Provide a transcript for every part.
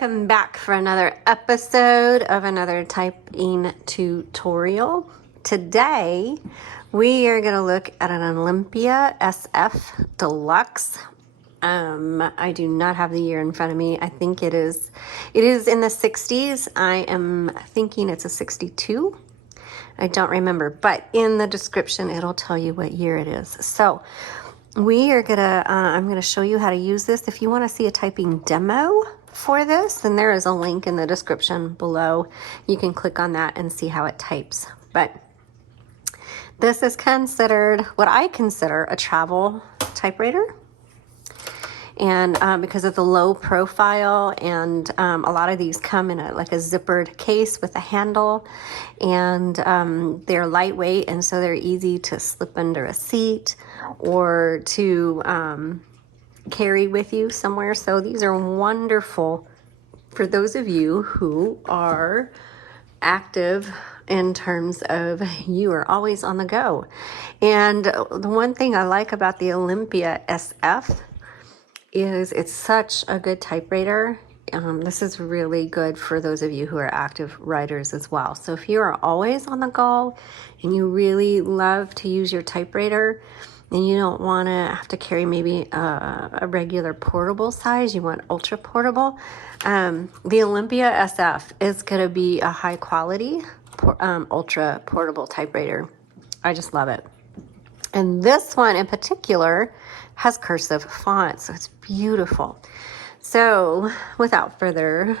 Welcome back for another episode of another typing tutorial. Today we are going to look at an Olympia SF Deluxe. I do not have the year in front of me. I think it is in the 60s. I am thinking it's a 62. I don't remember, but in the description it'll tell you what year it is. So we are gonna I'm gonna show you how to use this. If you want to see a typing demo for this, then there is a link in the description below. You can click on that and see how it types. But this is considered what I consider a travel typewriter. And because of the low profile, and a lot of these come in like a zippered case with a handle, and they're lightweight, and so they're easy to slip under a seat or to carry with you somewhere. So these are wonderful for those of you who are active in terms of you are always on the go. And the one thing I like about the Olympia SF is it's such a good typewriter. This is really good for those of you who are active writers as well. So if you are always on the go and you really love to use your typewriter and you don't want to have to carry maybe a regular portable size, you want ultra portable, the Olympia SF is going to be a high quality ultra portable typewriter. I just love it. And this one in particular has cursive font, so it's beautiful. So without further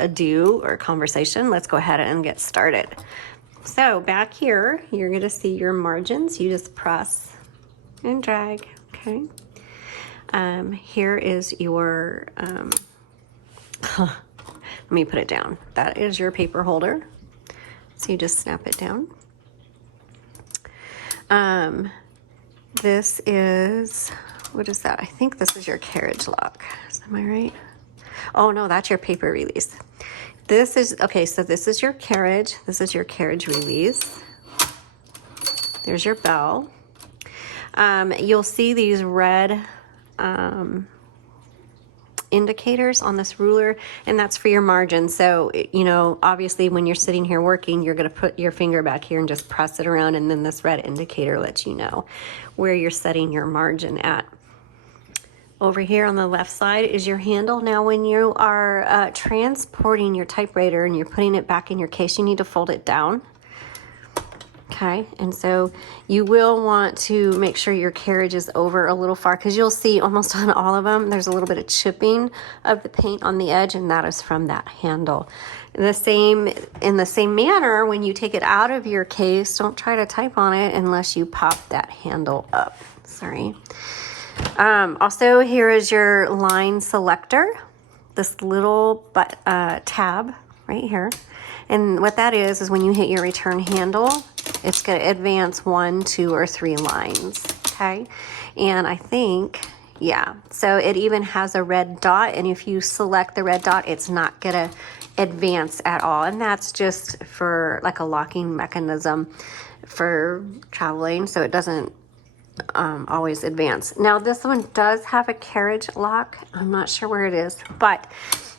ado or conversation, let's go ahead and get started. So back here, you're going to see your margins. You just press and drag, okay? Here is your, let me put it down. That is your paper holder. So you just snap it down. This is, what is that? I think this is your carriage lock. Am I right? Oh no, that's your paper release. This is, okay, so this is your carriage. This is your carriage release. There's your bell. You'll see these red indicators on this ruler, and that's for your margin. So, you know, obviously when you're sitting here working, you're going to put your finger back here and just press it around, and then this red indicator lets you know where you're setting your margin at. Over here on the left side is your handle. Now when you are transporting your typewriter and you're putting it back in your case, you need to fold it down. Okay, and so you will want to make sure your carriage is over a little far, because you'll see almost on all of them there's a little bit of chipping of the paint on the edge, and that is from that handle. In the same manner, when you take it out of your case, don't try to type on it unless you pop that handle up. Sorry. Also, here is your line selector, this little tab right here. And what that is when you hit your return handle, it's going to advance 1, 2, or 3 lines, okay? And I think, yeah, so it even has a red dot, and if you select the red dot, it's not going to advance at all. And that's just for like a locking mechanism for traveling, so it doesn't always advance. Now this one does have a carriage lock. I'm not sure where it is, but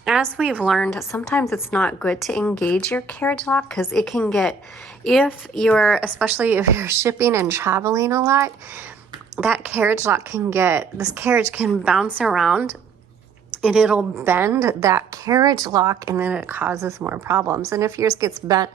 as we've learned, sometimes it's not good to engage your carriage lock, because it can get, especially if you're shipping and traveling a lot, that carriage lock this carriage can bounce around and it'll bend that carriage lock, and then it causes more problems. And if yours gets bent,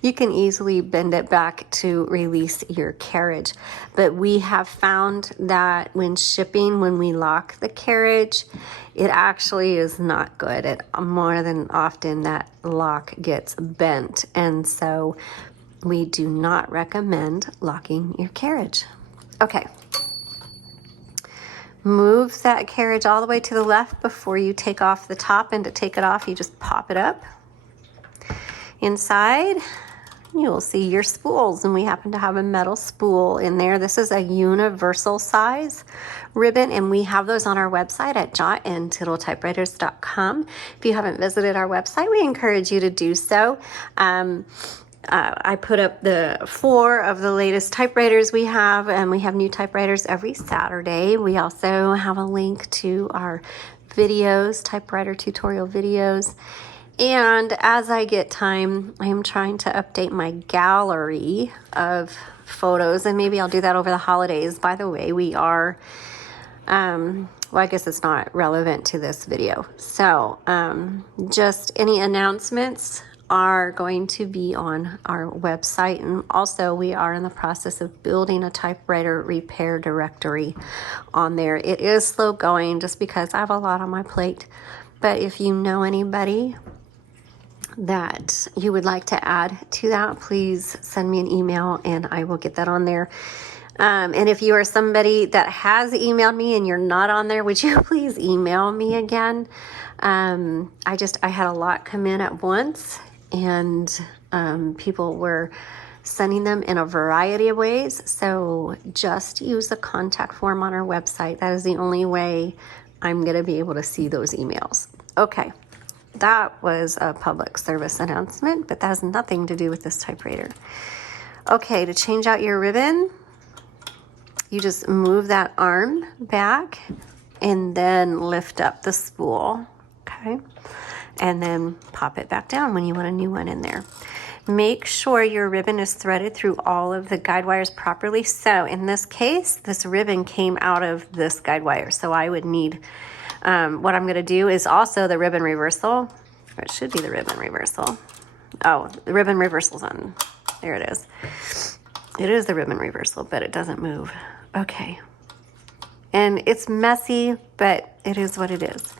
you can easily bend it back to release your carriage. But we have found that when shipping, when we lock the carriage, it actually is not good. More than often that lock gets bent, and so we do not recommend locking your carriage. Okay. Move that carriage all the way to the left before you take off the top, and to take it off, you just pop it up. Inside, you will see your spools, and we happen to have a metal spool in there. This is a universal size ribbon, and we have those on our website at jotandtittletypewriters.com. If you haven't visited our website, we encourage you to do so. I put up the 4 of the latest typewriters we have, and we have new typewriters every Saturday. We also have a link to our videos, typewriter tutorial videos. And as I get time, I am trying to update my gallery of photos, and maybe I'll do that over the holidays. By the way, we are, well, I guess it's not relevant to this video. So just any announcements are going to be on our website. And also we are in the process of building a typewriter repair directory on there. It is slow going just because I have a lot on my plate. But if you know anybody that you would like to add to that, please send me an email and I will get that on there. And if you are somebody that has emailed me and you're not on there, would you please email me again? I had a lot come in at once, and people were sending them in a variety of ways. So just use the contact form on our website. That is the only way I'm going to be able to see those emails. Okay. That was a public service announcement, but that has nothing to do with this typewriter. Okay, to change out your ribbon, you just move that arm back and then lift up the spool, okay? And then pop it back down when you want a new one in there. Make sure your ribbon is threaded through all of the guide wires properly. So in this case, this ribbon came out of this guide wire, so I would need what I'm going to do is also the ribbon reversal. Or it should be the ribbon reversal. Oh, the ribbon reversal's on. There it is. It is the ribbon reversal, but it doesn't move. Okay. And it's messy, but it is what it is.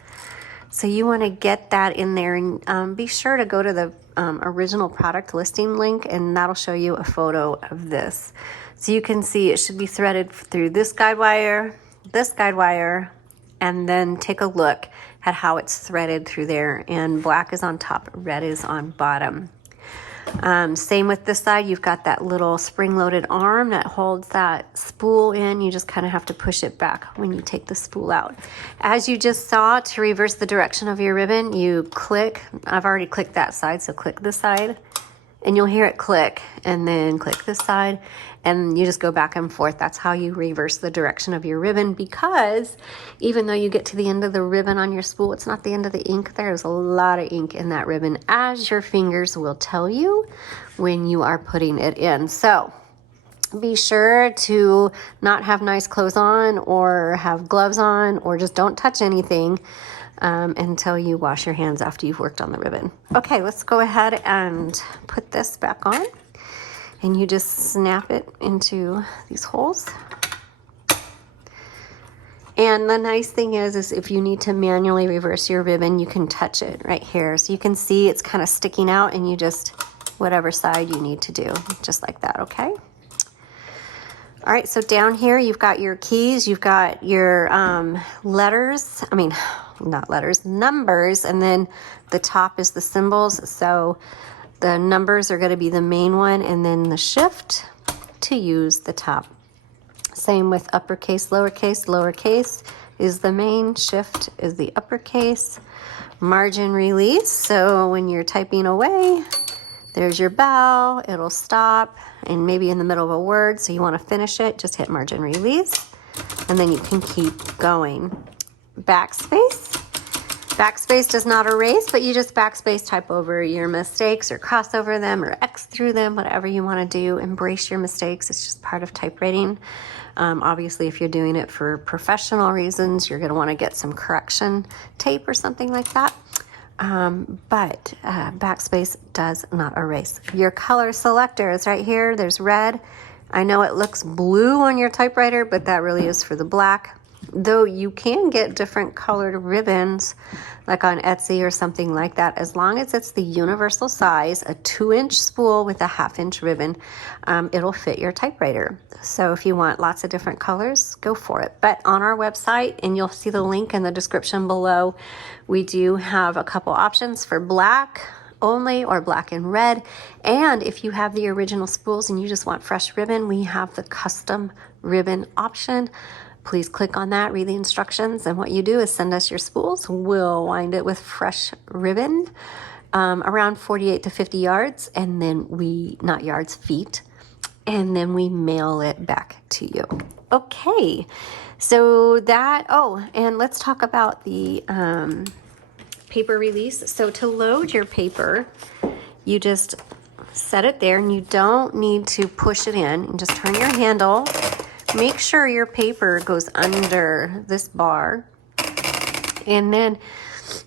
So you want to get that in there, and be sure to go to the original product listing link, and that'll show you a photo of this. So you can see it should be threaded through this guide wire, and then take a look at how it's threaded through there. And black is on top, red is on bottom. Same with this side. You've got that little spring-loaded arm that holds that spool in. You just kind of have to push it back when you take the spool out. As you just saw, to reverse the direction of your ribbon, you click. I've already clicked that side, so click this side. And you'll hear it click, and then click this side, and you just go back and forth. That's how you reverse the direction of your ribbon, because even though you get to the end of the ribbon on your spool, it's not the end of the ink. There's a lot of ink in that ribbon, as your fingers will tell you when you are putting it in. So be sure to not have nice clothes on or have gloves on, or just don't touch anything until you wash your hands after you've worked on the ribbon. Okay, let's go ahead and put this back on. And you just snap it into these holes. And the nice thing is if you need to manually reverse your ribbon, you can touch it right here. So you can see it's kind of sticking out, and you just, whatever side you need to do, just like that, okay? All right, so down here, you've got your keys, you've got your numbers, and then the top is the symbols. So the numbers are going to be the main one, and then the shift to use the top. Same with uppercase, lowercase. Lowercase is the main, shift is the uppercase. Margin release, so when you're typing away, there's your bell, it'll stop, and maybe in the middle of a word, so you want to finish it, just hit margin release, and then you can keep going. Backspace. Backspace does not erase, but you just backspace, type over your mistakes or cross over them or X through them, whatever you want to do. Embrace your mistakes. It's just part of typewriting. Obviously, if you're doing it for professional reasons, you're going to want to get some correction tape or something like that. But backspace does not erase. Your color selector is right here. There's red. I know it looks blue on your typewriter, but that really is for the black. Though you can get different colored ribbons, like on Etsy or something like that, as long as it's the universal size, a 2-inch spool with a 1/2-inch ribbon, it'll fit your typewriter. So if you want lots of different colors, go for it. But on our website, and you'll see the link in the description below, we do have a couple options for black only or black and red. And if you have the original spools and you just want fresh ribbon, we have the custom ribbon option. Please click on that, read the instructions, and what you do is send us your spools. We'll wind it with fresh ribbon around 48 to 50 yards, and then not yards, feet. and then we mail it back to you. Okay, so that, oh, and let's talk about the paper release. So to load your paper, you just set it there, and you don't need to push it in. And just turn your handle. Make sure your paper goes under this bar. And then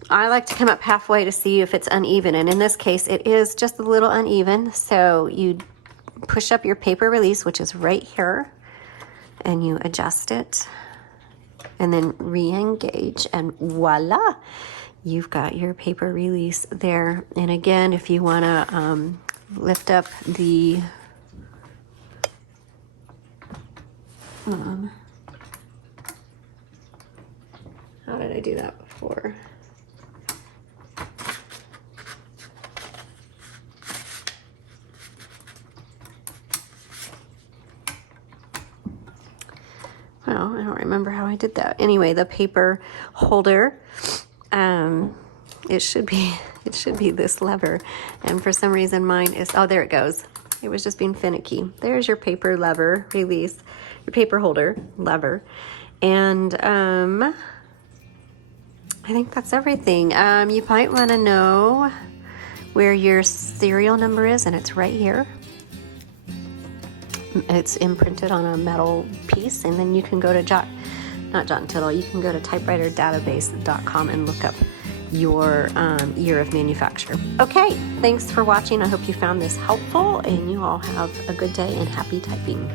I like to come up halfway to see if it's uneven. And in this case, it is just a little uneven. So you push up your paper release, which is right here, and you adjust it. And then re-engage, and voila! You've got your paper release there. And again, if you want to lift up the how did I do that before? Well, I don't remember how I did that. Anyway, the paper holder, it should be this lever, and for some reason mine is, oh, there it goes. It was just being finicky. There's your paper lever release, your paper holder lever, and I think that's everything. You might want to know where your serial number is, and it's right here. It's imprinted on a metal piece, and then you can go to not Jot and Tittle, you can go to typewriterdatabase.com and look up your year of manufacture. Okay, thanks for watching. I hope you found this helpful, and you all have a good day and happy typing.